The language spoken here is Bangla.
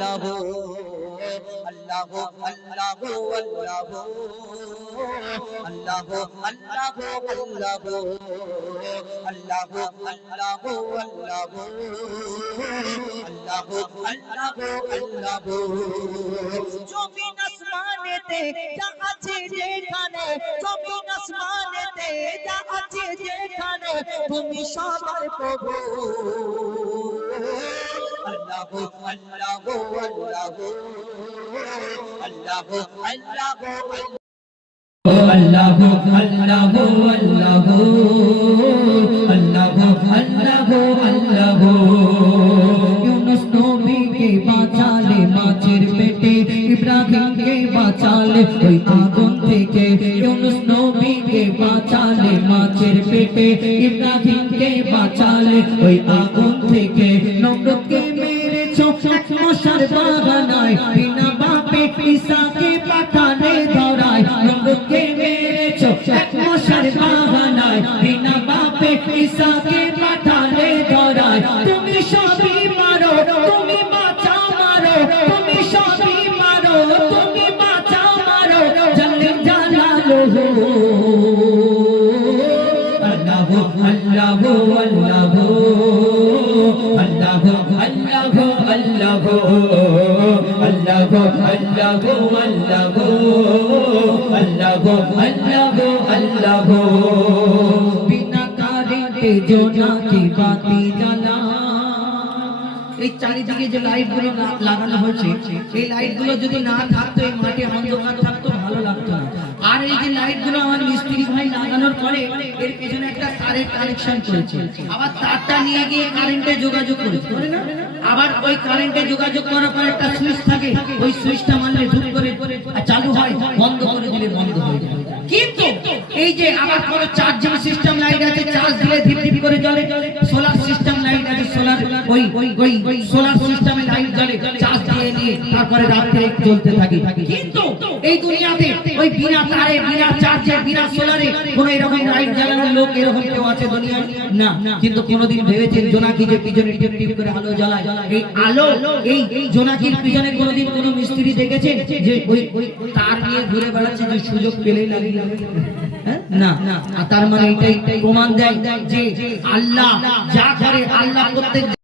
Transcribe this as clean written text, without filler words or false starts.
अल्लाह अल्लाह अल्लाह अल्लाह जमीन आसमानेते जा আছে যেখানে जमीन आसमानेते जा আছে যেখানে তুমি সবার প্রভু अल्लाह अल्लाह अल्लाह अल्लाह अल्लाह अल्लाह अल्लाह अल्लाह अल्लाह अल्लाह यूनुस नबी के बाचाले माछेर पेटे इब्राहिम के बाचाले ओई आগুন থেকে यूनुस नबी के बाचाले माछेर पेटे इब्राहिम के बाचाले ओई आগুন থেকে नमরুদ के মেরেছো এক মশার বাগানায় বিনা বাপে ঈসাকে পাঠালে ধরায় नमরুদ के মেরেছো এক মশার বাগানায় বিনা বাপে ঈসাকে পাঠালে ধরায় তুমি সবই পারো তুমি বাঁচাও মারো তুমি সবই পারো তুমি বাঁচাও মারো জাল্লে জালালুহু अल्लाह अल्लाह अल्लाह अल्लाह अल्लाह अल्लाह अल्लाह अल्लाह अल्लाह अल्लाह बिना कारेंटे जोनाकी बाती জ্বালা এই চারিদিকে যে লাইটগুলো লাগানো হয়েছে এই লাইটগুলো যদি না থাকতো এই মাঠে অন্ধকার থাকতো ভালো লাগতো না আর এই যে লাইটগুলো আমার মিস্ত্রি ভাই লাগানোর পরে এর পেছনে একটা তারের কানেকশন করেছে আবার তারটা নিয়ে গিয়ে কারেন্টে যোগাযোগ করে না আবার ওই কারেন্টে যোগাযোগ করার পর একটা সুইচ থাকে ওই সুইচটা মারলে ধুপ করে চালু হয় বন্ধ করে দিলে বন্ধ হয়ে যায় কিন্তু এই যে আবার কোন চার্জিং সিস্টেম লাইট আছে চার্জ দিলে ধীপ ধীপ করে জ্বলে সোলার সিস্টেম লাইট আছে সোলার ওই সোলার সিস্টেমে লাইট জ্বলে চার্জ দিয়ে নিয়ে তারপরে রাতে জ্বলতে থাকে কিন্তু এই দুনিয়াতে ওই বিনা তারে বিনা চার্জে বিনা সোলারে কোন এরকম লাইট জ্বালানোর লোক এরকম কেউ আছে দুনিয়ায় না কিন্তু কোনদিন ভেবেছেন জোনাকি যে পিছনে টিপ টিপ করে আলো জ্বালায় এই আলো এই জোনাকির পিছনে কোনদিন কোন মিস্ত্রি দেখেছেন যে ওই তার নিয়ে ঘুরে বেড়াচ্ছে যে সুযোগ পেলেই লাগিয়ে না তার মানে এটাই প্রমাণ দেয় যে আল্লাহ যা করে আল্লাহ প্রত্যেক